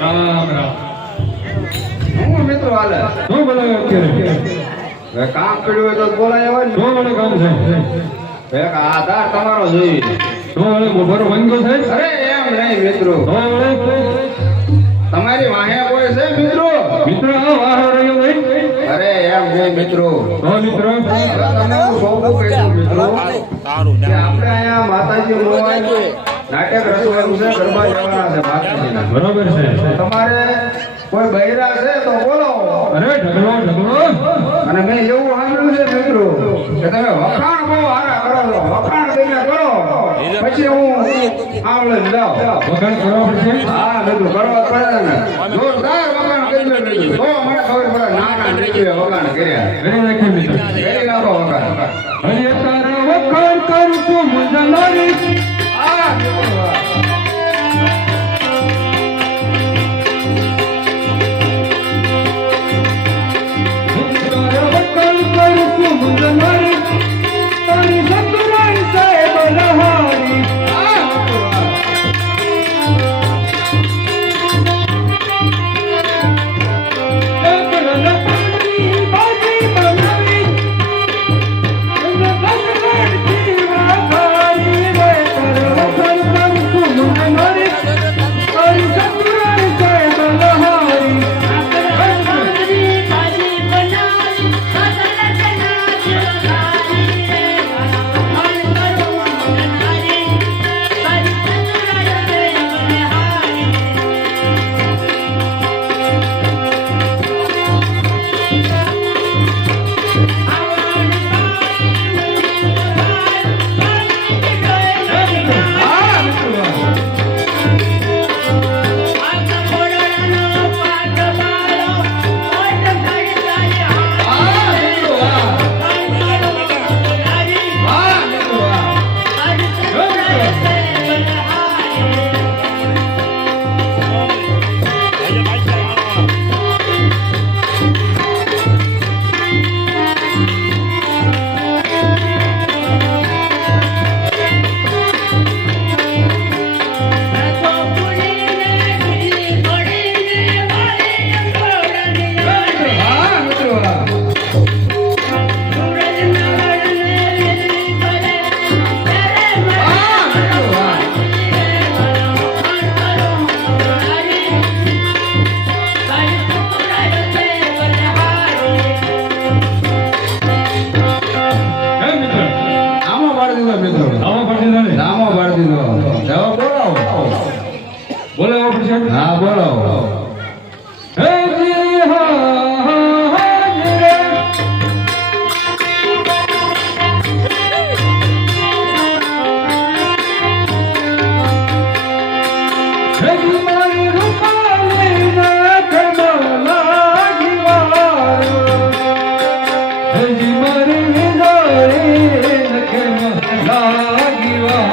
રામ રામ. હું મિત્રો હાલે શું બોલાવે અત્યારે? હવે કામ પડ્યું હોય તો બોલાય હોય ને. શું મને કામ છે? એક આધાર તમારો જોઈએ. શું મને મોભરો ભાંગ્યો છે? અરે એમ નહીં મિત્રો, શું મને? તમારી વાહે કોઈ છે મિત્રો? મિત્ર આ વાહો રહ્યો નહીં? અરે એમ નહીં મિત્રો, હા મિત્ર. હવે તમને હું સૌ કહી દઉં મિત્રો કે આપણે અહીંયા માતાજી મોવાય નાટક રચવાનું છે, ગરબા જવાના છે માતાજીના. બરોબર છે. તમારે કોઈ બૈરા છે તો બોલો. અરે ઢગલો ઢગલો. અને મેં એવું સાંભળ્યું છે મિત્રો કે તમે વખાણ બહુ સારા કરો છો, વખાણ કરીને કરો પછી હું આમળે જાઉં. વખાણ કરવા પડશે? હા મિત્રો, કરવા પડે ને. જોરદાર વખાણ કરી લે મિત્રો. તો મને ખબર પડે નાના નીકળે વખાણ કર્યા. કરી નાખીએ મિત્ર. કરી નાખો વખાણ. હરે તારા વખાણ કરું છું મજા મારી. આ મિત્રો વાહ. તારા વખાણ કરું છું મજા મારી. તારી સતુરાઈ સાહેબ લહારી. આ મિત્રો વાહ. બોલાવો પડશે? હા બોલો. હે જી હા રે. હે જી મારી રૂપાલી નાખમાં લાગી વાર. હે જી મારી વિદારી નાખમાં લાગી વાર.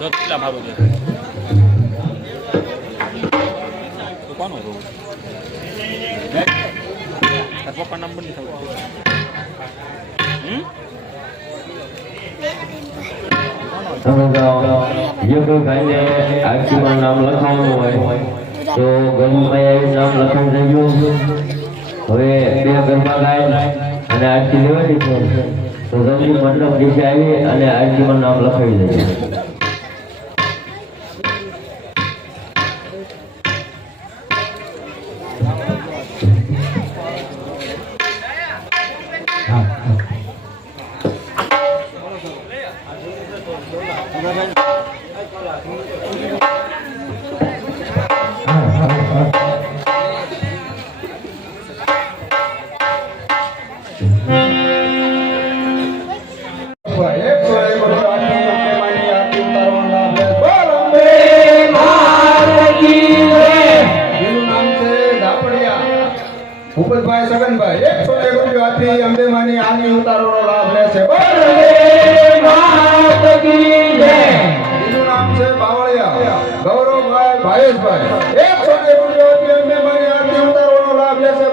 કેટલા મારું છે તો કોનો રોગ પપ્પા નંબર નહીં ખબર જે કોઈ ભાઈને આરતીમાં નામ લખાવવાનું હોય તો ગંગભાઈ નામ લખાણ થઈ ગયું. હવે બે ગરબા ગાય અને આરતી લેવાની છે તો ગંગી મંડપ નીચે આવી અને આરતીમાં નામ લખાવી દઈએ. ભૂપતભાઈ સગનભાઈ 101 રૂપિયા આપી અંબેમાની આની ઉતારોનો લાભ લે છે. બીજું નામ છે બાવળિયા ગૌરવભાઈ ભાયેશભાઈ 101 રૂપિયા આપી અંબેમાની આની ઉતારોનો લાભ લે છે.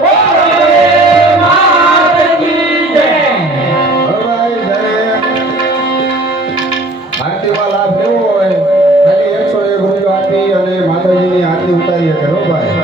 આરતીમાં લાભ લેવો હોય ખાલી 101 રૂપિયા આપી અને માતાજીની આરતી ઉતારીએ કરો ભાઈ.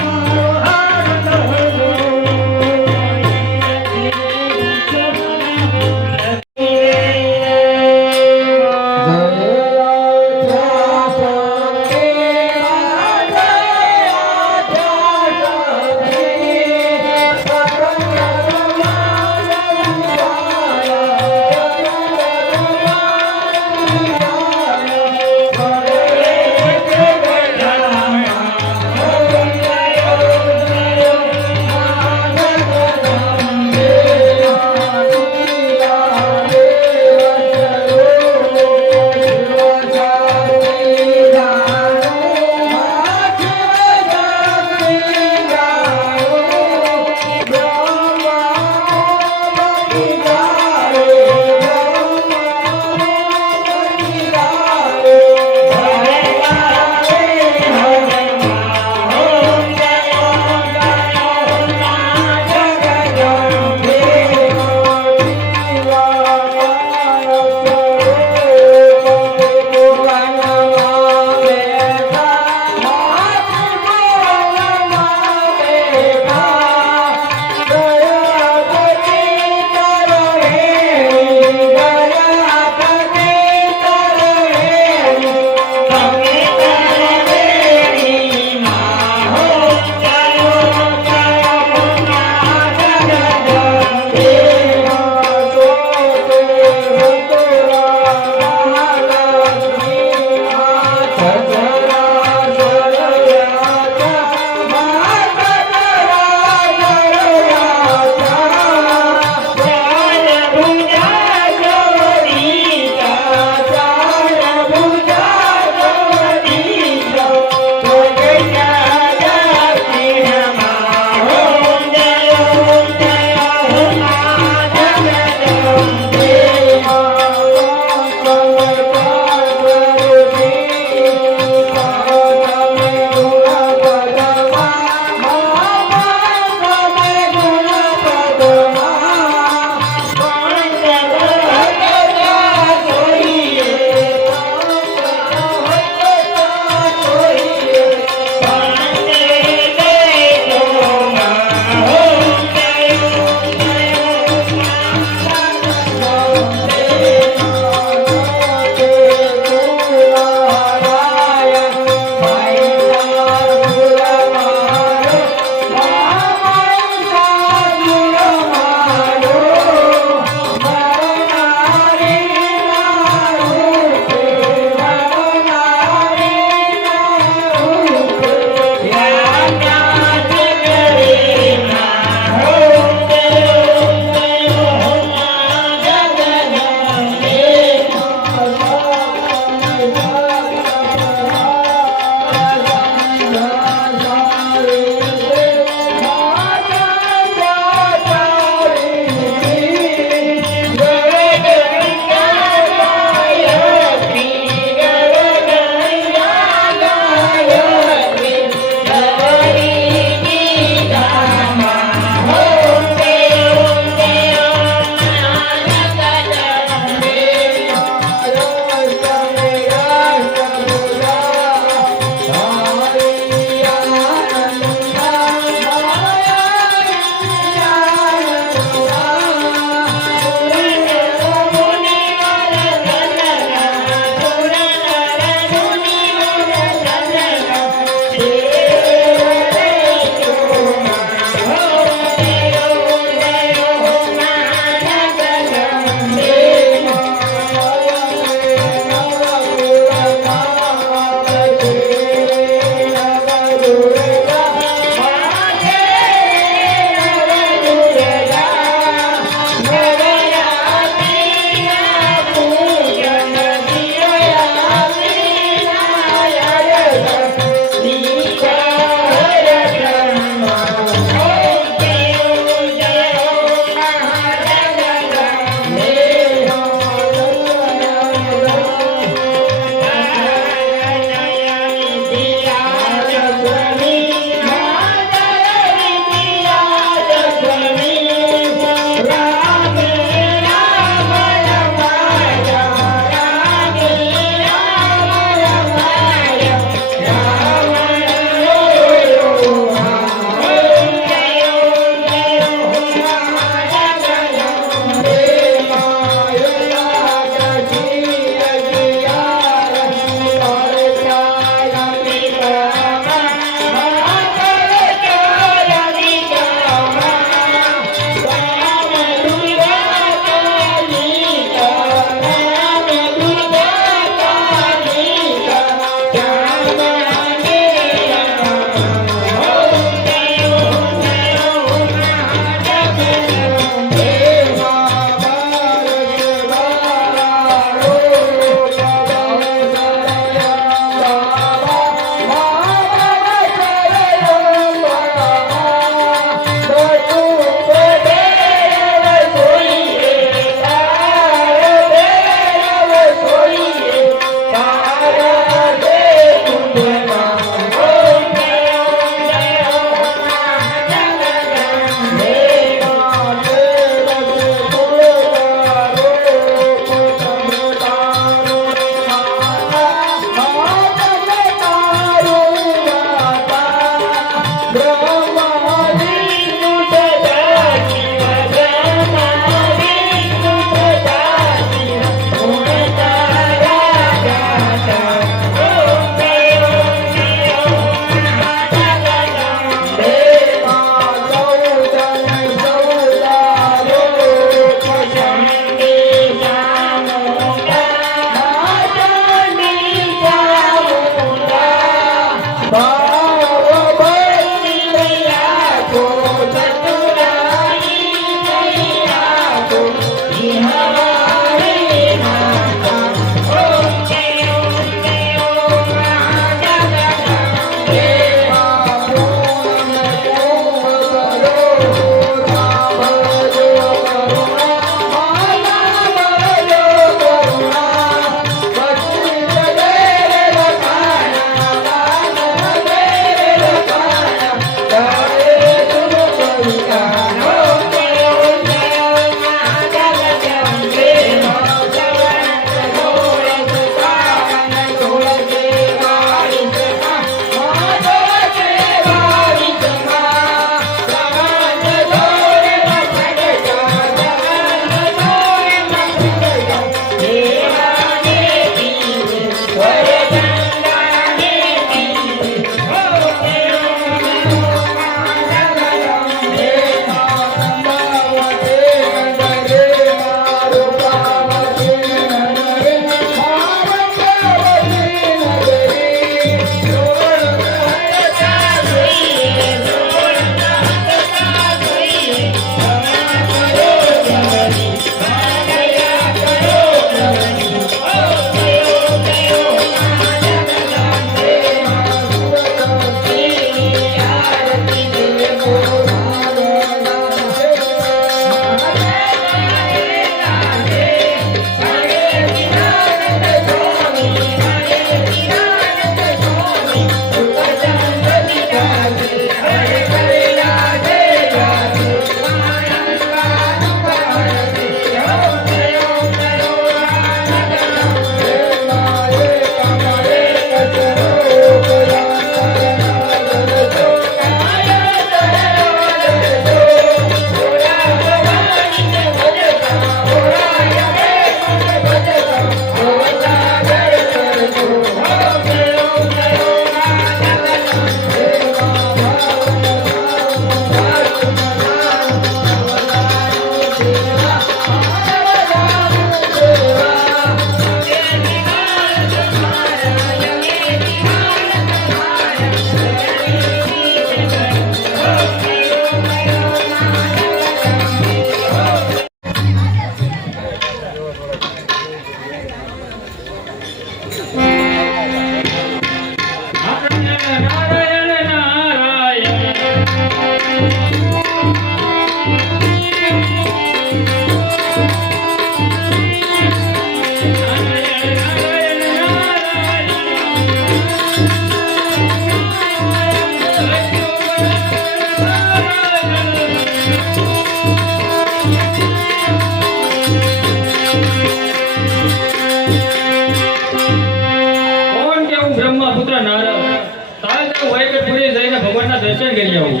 દર્શન કરી આવું.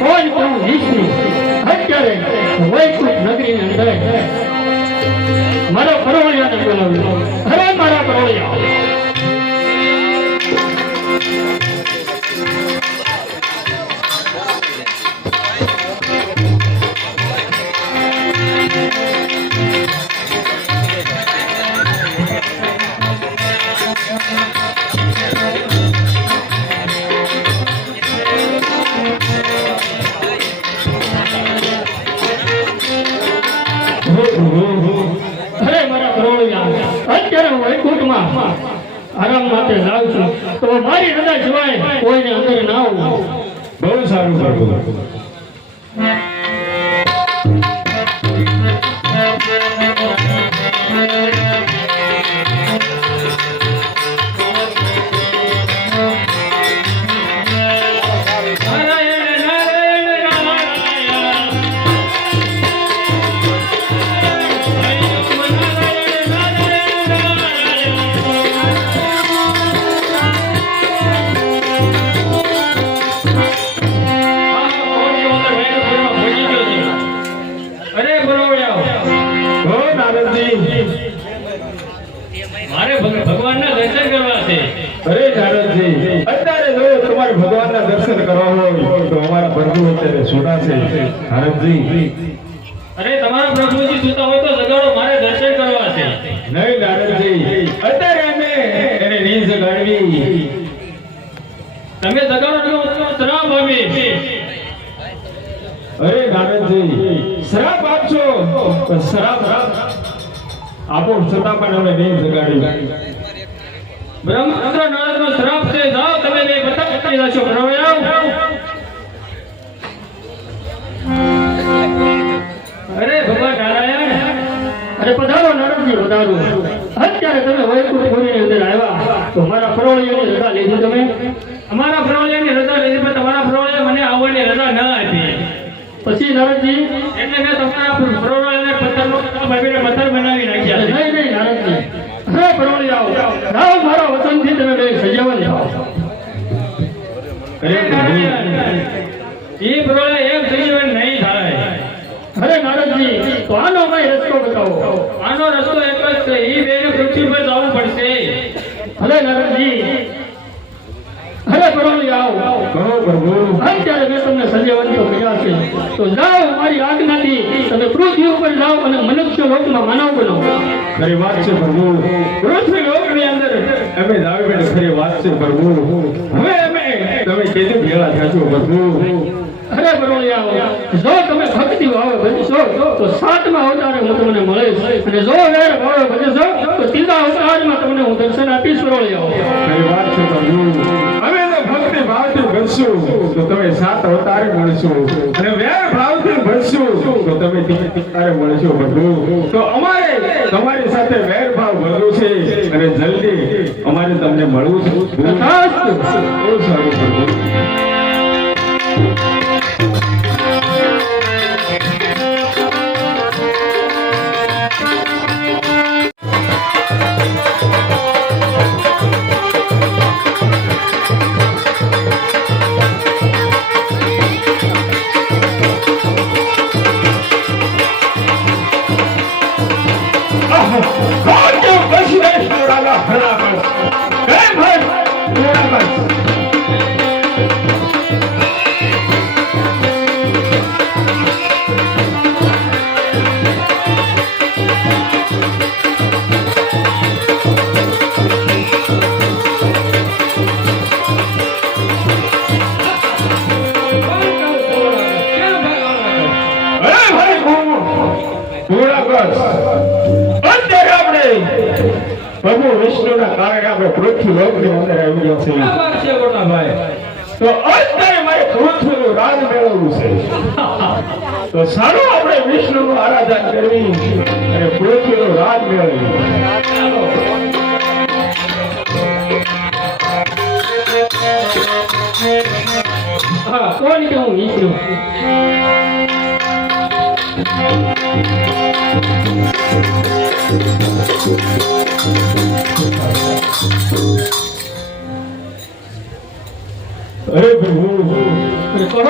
કોઈ પણ વિષ્ણુ અત્યારે વૈકુંઠ નગરીની અંદર મારા પરોળિયાને બોલાવ્યો. અરે મારા પરોળિયા, અરે મારા પરોળિયા, અત્યારે હું વૈકુંઠમાં આરામ માટે જાઉં છું, તો મારી રજા સિવાય કોઈને અંદર ના આવું. બહુ સારું પ્રભુ. મારે ભગવાનના દર્શન કરવા છે. અરે નારદજી, અત્યારે જો તમારે ભગવાનના દર્શન કરવા હોય તો અમારા પ્રભુ અત્યારે સુના છે. નારદજી, અરે તમારા પ્રભુજી સુતા હોય તો જગાડો, મારે દર્શન કરવા છે. નહીં નારદજી, અત્યારે અમે એને નહીં જગાડવી. તમે જગાડો તો શ્રાપ આવે. અરે નારદજી, શ્રાપ આપશો તો શ્રાપ આપો, છતાં પણ અમે નહીં જગાડી. બ્રહ્મચંદ્ર નારદનો શ્રાપ છે. જાઓ તમે બે બધા પકડી જશો. અરે ભગવાન નારાયણ, અરે પધારો નારદજી, પધારો. અત્યારે તમે વૈકુંઠપુરીની અંદર આવ્યા તો મારા પરોળિયાની રજા લીધી તમે. અમારા પરોળિયાની રજા લીધી પણ તમારા પરોળિયા મને આવવાની રજા ન આપી. પછી નારદજી એટલે મેં તમારા પરોળિયાને પથ્થરનો પથ્થર બનાવી નાખ્યા. નહીં નહીં નારદજી, હે પરોળિયાઓ, જાઓ મારા વચનથી તમે બે સજાવન થાઓ. એ પરોળિયા એમ સજીવન નહીં થાય. અરે નારદજી, તો આનો કઈ રસ્તો બતાવો. આનો રસ્તો એક જ છે, એ બેને પૃથ્વી પર જવું પડશે. અરે નારદજી, અરે પરોળિયાઓ, કહો પ્રભુ. અત્યારે મેં તમને સજાવન તો કર્યા છે, તો જાઓ મારી આજ્ઞાથી તમે પૃથ્વી ઉપર જાઓ અને મનુષ્ય લોકમાં માનવ બનો. ખરી વાત છે પ્રભુ. પૃથ્વી લોકની અંદર અમે દાવી બેઠે ખરી વાત છે પ્રભુ. હવે અમે તમે કેદી ભેળા થશો પ્રભુ. અરે પરોળિયાઓ, જો તમે ભક્તિ ભાવે ભજશો તો સાતમા અવતારે હું તમને મળીશ, અને જો વેર ભાવે ભજશો તો ત્રીજા અવતારમાં તમને હું દર્શન આપીશ. પરોળિયાઓ, ખરી વાત છે પ્રભુ. અમે તો ભક્તિ ભાવથી ભજશું તો તમે સાત અવતારે મળશો, અને વેર ભાવથી ભજશું તો તમે તિકારે મળશો પ્રભુ. તો અમારે તમારી સાથે વેર ભાવ ભરવું છે અને જલ્દી અમારે તમને મળવું છે. તથાસ્તુ. બહુ સારું પ્રભુ. પ્રભુ વિષ્ણુના કારણે આપણે પૃથ્વી લોકની અંદર આવી ગયા છીએ. આ વાત છે ગોટાભાઈ. તો અત્યારે મારે પૃથ્વીનું રાજ મેળવવું છે. તો સારું આપણે વિષ્ણુનું આરાધન કરવી અને પૃથ્વીનું રાજ મેળવવું. હા, કોણ કે હું વિષ્ણુ? અરે પ્રભુ અરે કહો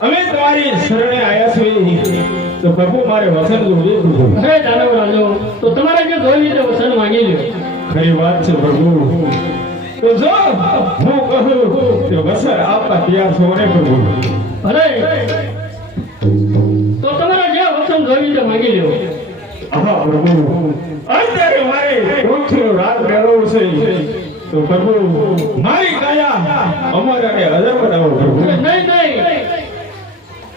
અમે તમારી શરણે આવ્યા છીએ તો પ્રભુ મારે વચન જોઈએ પ્રભુ અરે દાનવ રાજો તો તમારે જે જોઈ તે વસન માંગી લ્યો ખરી વાત છે પ્રભુ તો જો હું કહું કે વસન આપવા તૈયાર છો ને પ્રભુ અરે તો તમારે જે વસન જોઈ તે માંગી લ્યો હા પ્રભુ અત્યારે મારે પૃથ્વીનો રાજ મેળવવો છે તો પ્રભુ મારી કાયા અમર અને અજર બનાવો પ્રભુ અરે નહીં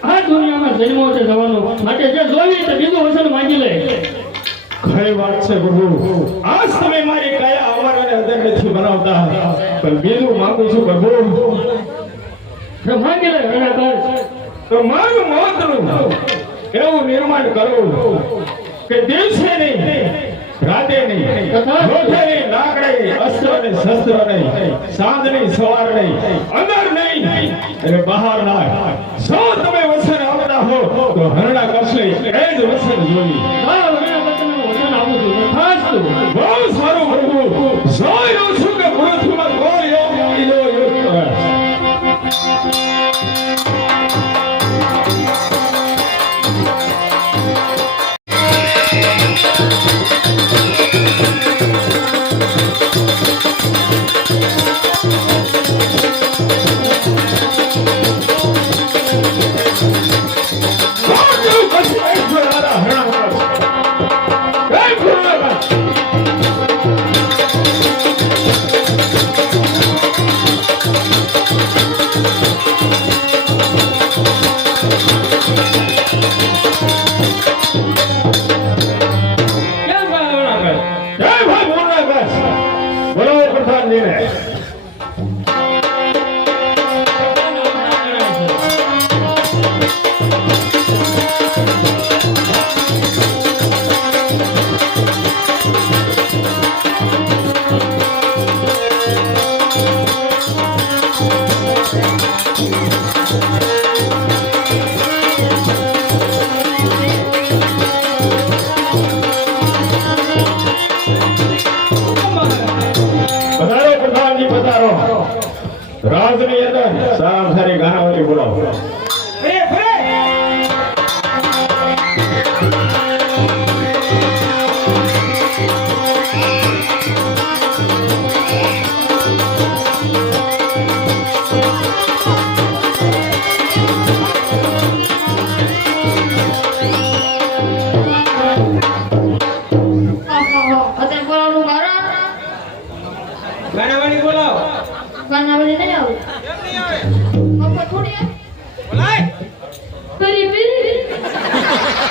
આ દુનિયામાં જન્મો છે જવાનો માટે જે જોઈ તે બીજું વસન માંગી લે ખરી વાત છે પ્રભુ આજ તમે મારી કાયા અમર અને અજર નથી બનાવતા પણ બીજું માંગુ છું પ્રભુ અરે માંગી લે એના કર તો મારું મોતનું એવું નિર્માણ કરો કે દિવસે નહીં રાતે નહીં રોજે નહીં લાકડે અસ્ત્ર ને શસ્ત્ર નહીં સાંજ નહીં સવાર નહીં અંદર નહીં અને બહાર ના જો તમે વસન આવતા હો તો હરણા કરશે એ જ વસન જોઈ હા એના વસન આવું છું ખાસ તું બહુ સારું પ્રભુ જોયું છું કે પૃથ્વીમાં કોઈ યોગ બીજો યોગ કરે રાજની અંદર સારા સારી ગાનાવાળી બોલાવો ગાનાવાળી બોલાવો બનાવડી નહીં આવું પપ્પા થોડી બોલાય કરી પીરી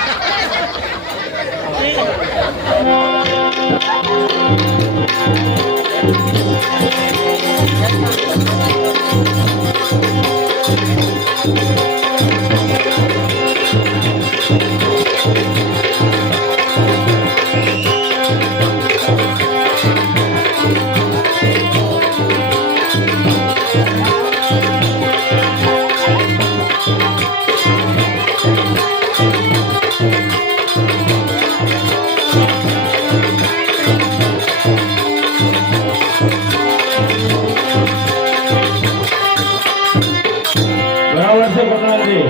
બરાબર છે પ્રધાનજી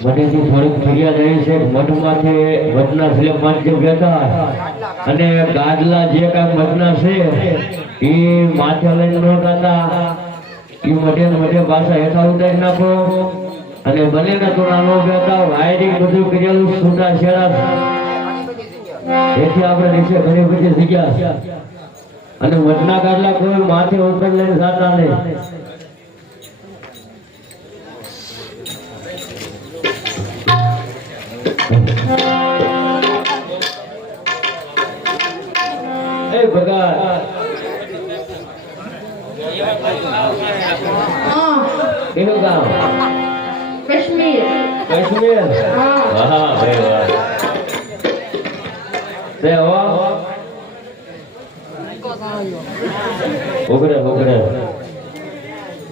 મઠેથી થોડીક ફરિયાદ રહી છે મઠમાંથી વચના સ્લેબમાં જે બેઠા અને ગાદલા જે કાંઈ મઠના છે એ માથે લઈને ન ગાતા એ મઠે પાછા હેઠા ઉતારી નાખો અને બને ને તો નાનો બેઠા વાયરિંગ બધું કરેલું છૂટા છેડા એથી આપણે નીચે ઘણી બધી જગ્યા અને વચના ગાદલા કોઈ માથે ઉપર લઈને જાતા નહીં એ ભગત હા એ એનું ગામ કાશ્મીર. કાશ્મીર હા. વાહ ભાઈ વાહ તે હો ઉગરે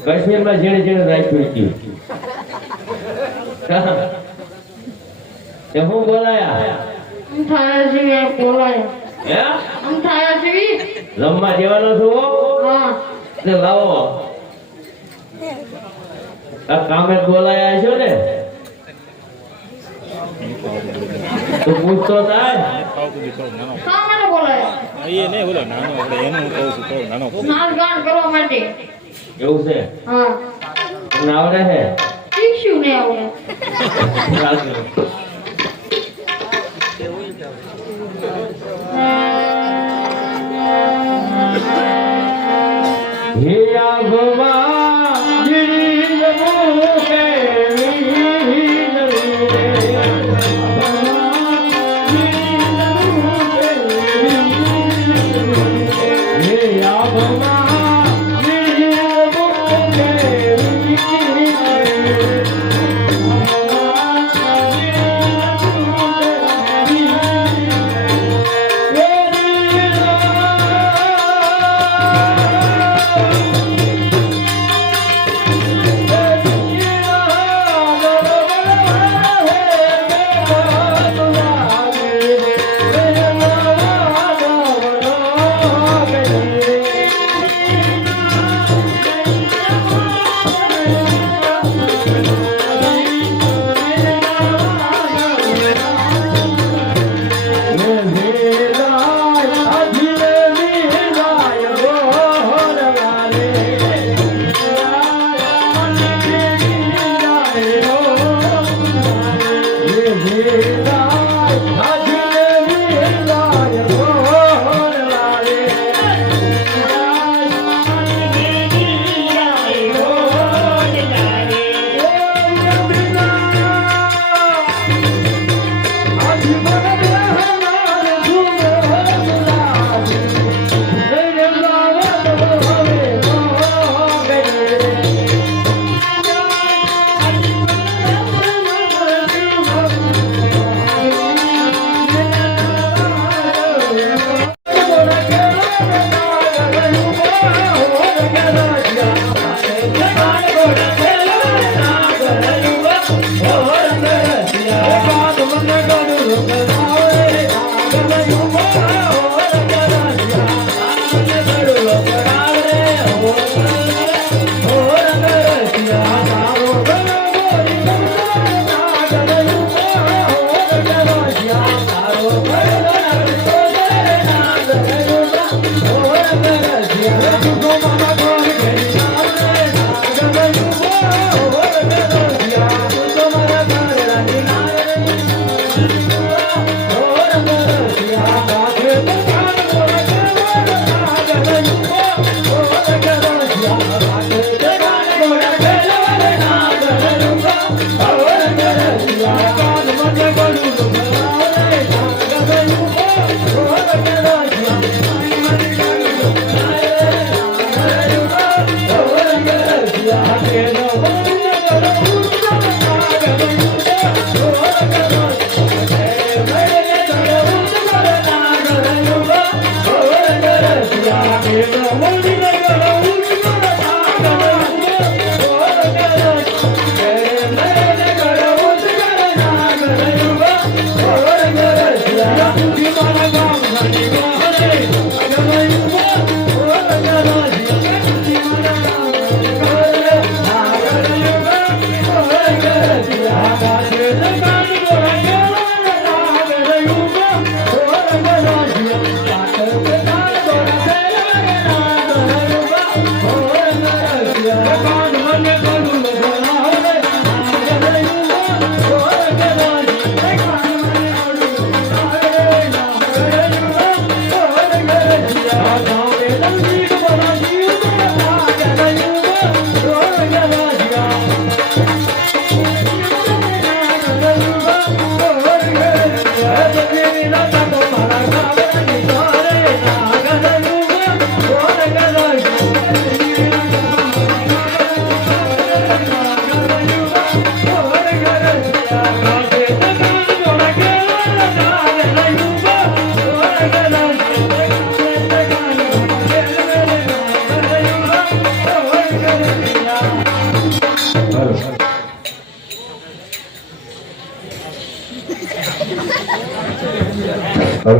કાશ્મીરમાં જેણે જેણે રાખ્યું હતું તે હું બોલાયા થાયા જેવી બોલાય. હે થાયા જેવી. રમવા દેવાનો છો હા. તે લાવો આ કામે બોલાયા છો ને તો પૂછતો થાય ખાવતું બી થોડું નાનો શા માટે બોલાય? એ નહીં બોલો નાનો એટલે એનું હું કહું છું થોડું નાનો કહું નાચ ગાન કરવા માટે. એવું છે હા. તમને આવડે છે શીખ્યું ને આવડે. રાખજો. હે આગવા ગિરિજ મુકે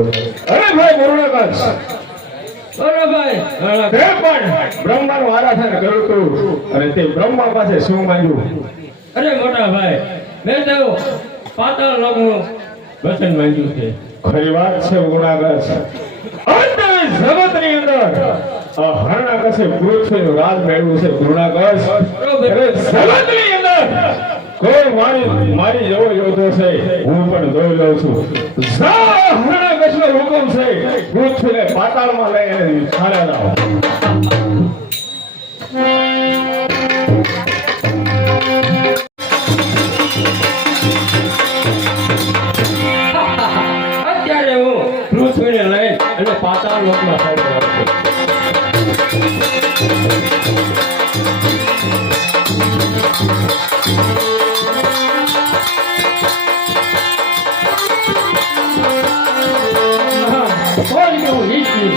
અરે ભાઈ ગુરુનાગસ અરે ભાઈ તે પણ બ્રહ્માનો આરાધન કરું છું અને તે બ્રહ્મા પાસે શું માંગ્યું? અરે મોટા ભાઈ મેં તો પાતાળ લોકનું વચન માંગ્યું છે. ખરી વાત છે ગુરુનાગસ. અંતે જગતની અંદર આ હરણાકશે પૃથ્વીનું રાજ મેળવ્યું છે ગુરુનાગસ. અરે જગતની અંદર કોઈ મારી જેવો યોદ્ધો છે હું પણ જોઈ લઉં છું. જા હરણાકશનો હુકમ છે પૃથ્વીને પાતાળમાં લઈ અને ખાલા લાવો. અત્યારે હું પૃથ્વીને લઈ અને પાતાળ લોકમાં ચાલ્યો જાઉં છું. કોણ કેવું ઈચ્છ્યું?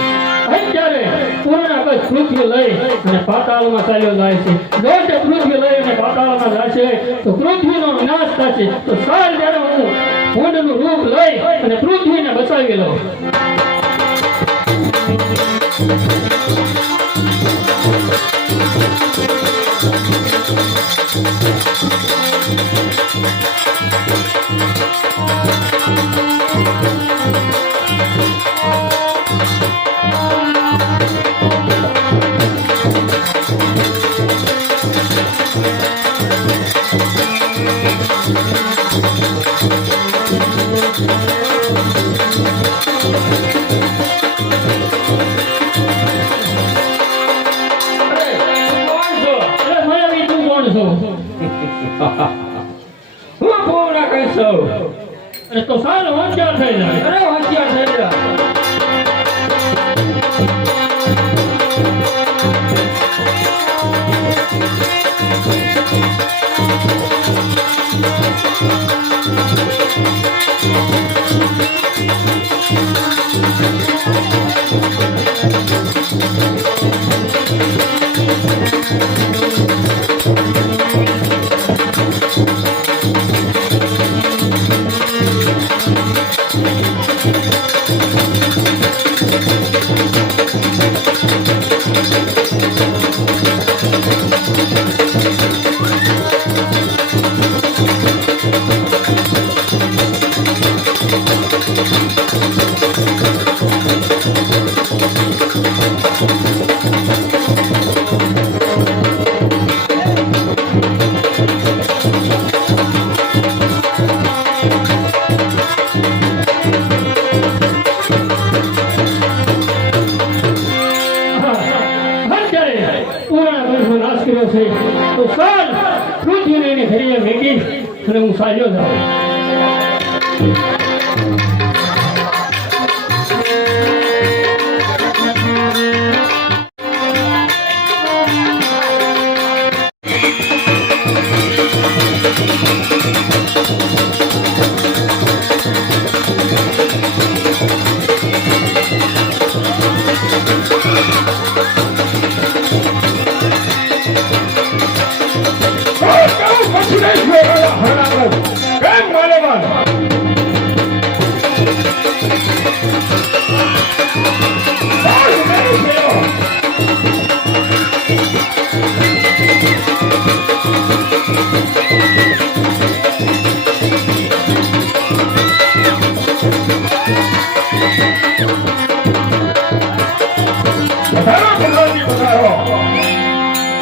અત્યારે પૂર્ણાકશ પૃથ્વી લઈ અને પાતાળમાં ચાલ્યો જાય છે. જો તે પૃથ્વી લઈ અને પાતાળમાં જશે તો પૃથ્વીનો વિનાશ થશે. તો સાર જ્યારે હું ભૂંડનું રૂપ લઈ અને પૃથ્વીને બચાવી લઉં. અરે માયાવી તું કોણ છો? હું પૂર્ણાકશ છું. અરે તો સારો હોશિયાર થઈ જાય. અરે હોશિયાર થઈ જાય. પૂર્ણાકશનો નાશ કર્યો છે તો સાર પૃથ્વીને એની ઘડીએ મેકી અને હું ચાલ્યો જાઉં. કેમ માલેવાન?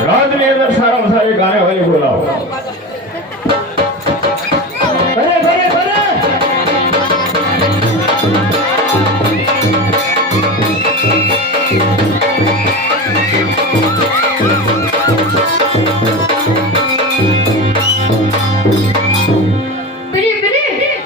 રાજની અંદર સારામાં સારી ગાને વાળી બોલાવો. ભલે ભલે ભલે. પીડી પીડી